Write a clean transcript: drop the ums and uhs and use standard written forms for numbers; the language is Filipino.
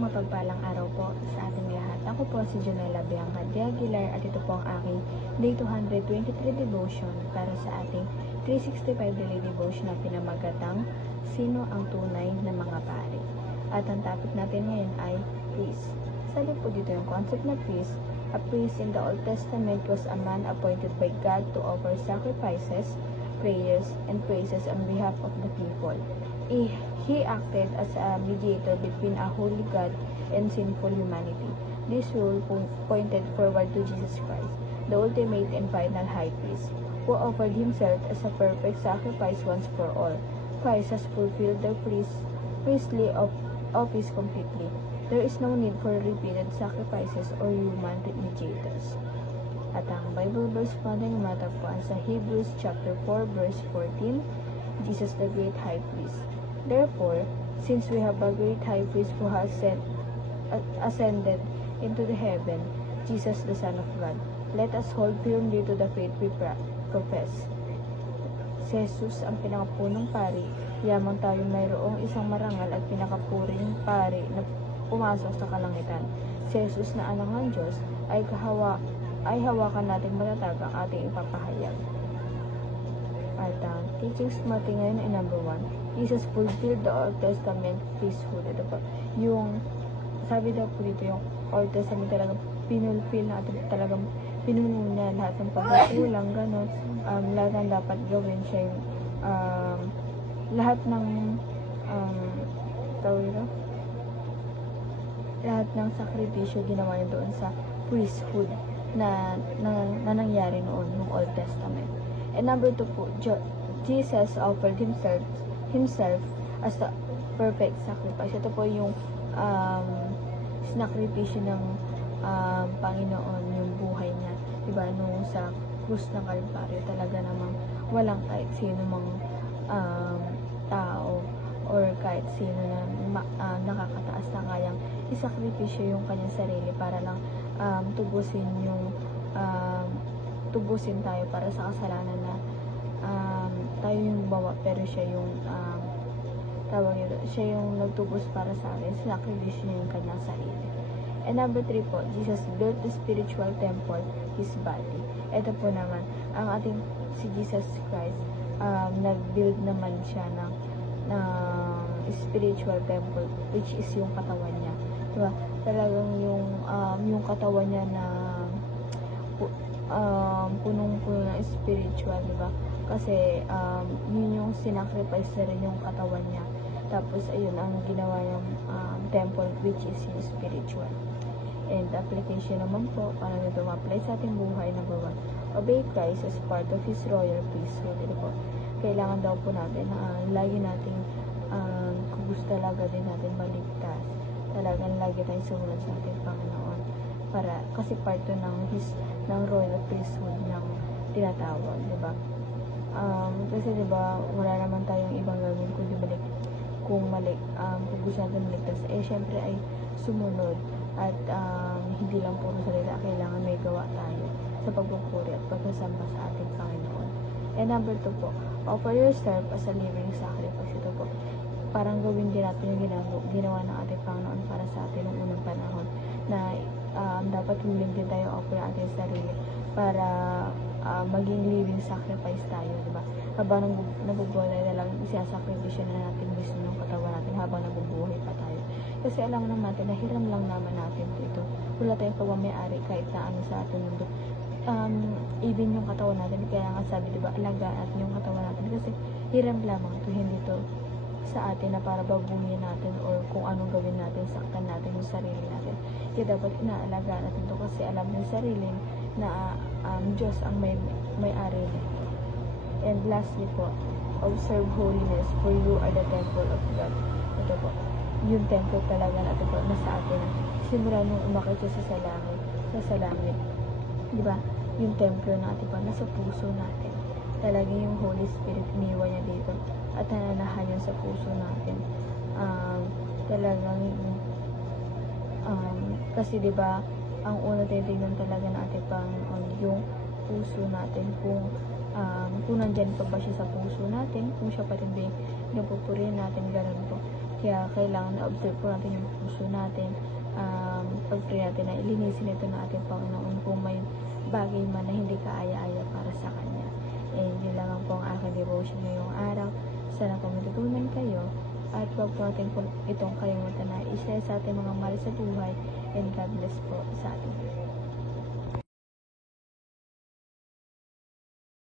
Isang mapagpalang araw po sa ating lahat. Ako po si Jonella Bianca de Aguilar at ito po ang aking Day 223 Devotion para sa ating 365 Daily Devotion na pinamagatang Sino ang Tunay na Mga Pari? At ang topic natin ngayon ay priest. Sabi po dito yung concept na priest. A priest in the Old Testament was a man appointed by God to offer sacrifices, prayers, and praises on behalf of the people. He acted as a mediator between a holy God and sinful humanity. This role pointed forward to Jesus Christ, the ultimate and final high priest, who offered himself as a perfect sacrifice once for all. Christ has fulfilled the priestly office completely. There is no need for repeated sacrifices or human mediators. At ang Bible verse po natin matagpuan sa Hebrews chapter 4 verse 14, Jesus the great high priest. Therefore, since we have a great high priest who has ascended into the heaven, Jesus the Son of God, let us hold firmly to the faith we profess. Si Jesus ang pinakapunong pari, yamang tayo mayroong isang marangal at pinakapuring pari na pumasok sa kalangitan. Si Jesus na anak ng Diyos ay hawakan nating matatag ang ating ipapahayag. At ang teachings natin ngayon ay number 1. Jesus fulfilled the Old Testament priesthood. Ito po, yung sabi daw po dito, yung Old Testament talagang pinulfill na at talagang pinuno niya lahat ng pagkukulang, gano'n. Lahat ng dapat gawin siya yung lahat ng lahat ng sakripisyo ginawa niya doon sa priesthood na nangyari noon ng Old Testament. And number 2 po, Jesus offered himself as the perfect sacrifice. Ito po yung sinakripisyo ng Panginoon, yung buhay niya. Diba, nung sa krus ng Kalbaryo, talaga namang walang kahit sino mang tao or kahit sino na nakakataas na kayang isakripisyo yung kanyang sarili para lang tubusin tayo para sa kasalanan na tayo yung bawa, pero siya yung siya yung nagtubos para sa atin, sinakripisyo niya yung kanyang sarili. And number 3 po, Jesus built the spiritual temple, His body. Ito po naman, ang ating si Jesus Christ, nag-build naman siya ng spiritual temple, which is yung katawan niya. Diba? Talagang yung katawan niya na punong-puno ng spiritual, diba? Kasi yun yung sinacrifice na rin yung katawan niya. Tapos ayun ang ginawa yung temple, which is yung spiritual. And application naman po para nito ma-apply sa ating buhay. Number 1, obey Christ as part of His royal priesthood. Ito po, kailangan daw po natin lagi nating kung gusto talaga din natin maligtas, talagang lagi tayong sumunod sa ating Panginoon, para kasi part to ng royal priesthood ng tinatawag, diba? Kasi diba, wala naman tayong ibang gawin kung gusto natin maligtas, syempre ay sumunod at hindi lang puro salita, kailangan may gawa tayo sa pagpupuri at pagsasamba sa ating Panginoon. And number 2 po, offer yourself as a living sacrifice. Ito po, parang gawin din natin yung ginawa ng ating Panginoon para sa atin noong unang panahon, na dapat willing din tayo offer ang ating sarili para maging living sacrifice tayo, diba? Habang nabubuhay na lang, isasakripisyo na natin mismo ng katawan natin habang nabubuhay pa tayo. Kasi alam naman natin na hiram lang naman natin ito. Wala tayong pagmamayari kahit na ano sa ating mundo. Even yung katawan natin, kaya nga sabi, diba, alagaan natin yung katawan natin kasi hiram lamang ito, hindi ito sa atin na para babuhin natin or kung anong gawin natin, saktan natin yung sarili natin. Kaya dapat inaalagaan natin ito kasi alam yung sarili na Diyos ang may-ari nito. And lastly po, observe holiness, for you are the temple of God. Ito po, yung temple talaga natin po na sa atin. Simula nung umakit siya sa langit. Diba? Yung templo natin po, nasa puso natin. Talaga yung Holy Spirit, iniwan niya dito. At nananahan yun sa puso natin. Talagang, kasi diba, ang una titignan talaga natin yung puso natin, kung nandyan pa ba siya sa puso natin, kung siya pa rin napupurihan natin, ganun po. Kaya kailangan na-observe po natin yung puso natin. Pag-pray natin na ilinisin ito ng ating Panginoon kung may bagay man na hindi kaaya-aya para sa Kanya. And yun lang po ang aking devotion ngayong araw. Sana po matutunan kayo at huwag po natin itong kalimutan na isa sa ating mga mahal sa buhay, and God bless po sa atin.